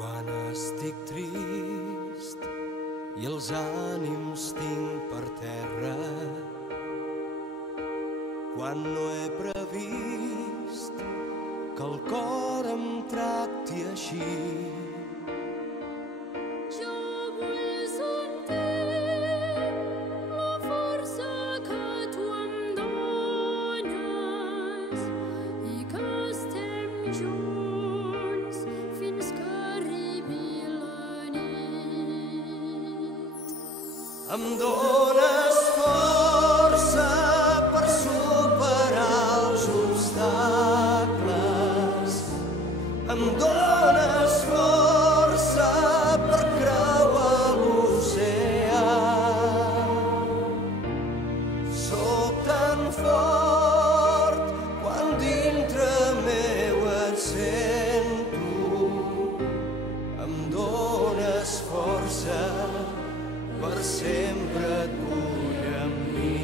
Quan estic trist i els ànims tinc per terra, quan no he previst que el cor em tracti així, jo vull sentir la força que tu em dones i que estem junts fins que arribi la nit. em dones força per superar els obstacles, em dones força per creuar l'oceà. Soc tan fort quan dintre meu et sento, em dones força, per sempre et vull amb mi.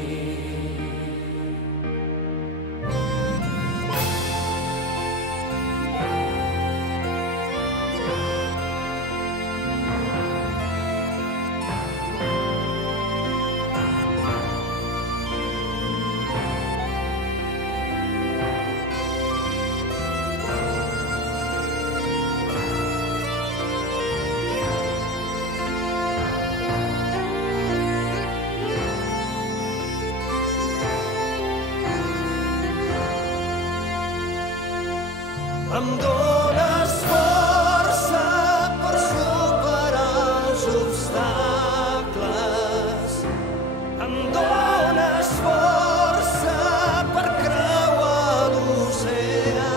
Em dones força per superar els obstacles, em dones força per creuar l'oceà.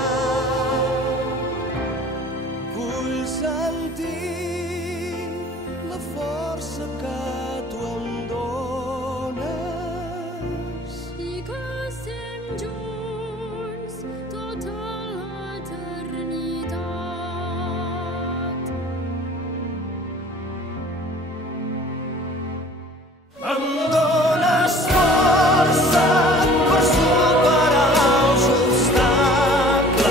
Vull sentir la força que tu em dones I que estem junts tota l'eternitat. em dones força per superar els obstacles,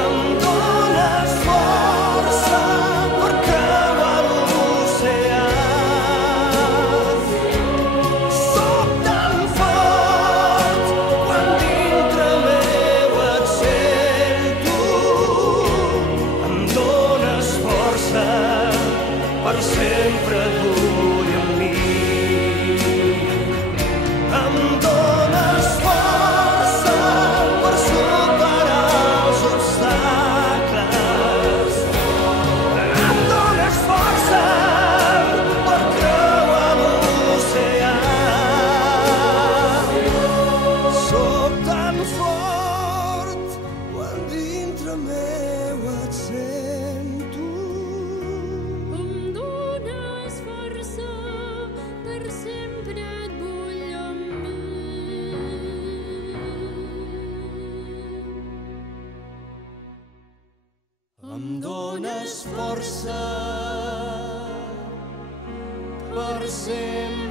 em dones força per creuar l'oceà. Soc tan fort quan dintre meu et sento, em dones força, per sempre et vull amb mi. Em dones força per superar els obstacles, em dones força per creuar l'oceà. Soc tan fort quan dintre meu et sento, Em dones força, per sempre et vull amb mi. em dones força per sempre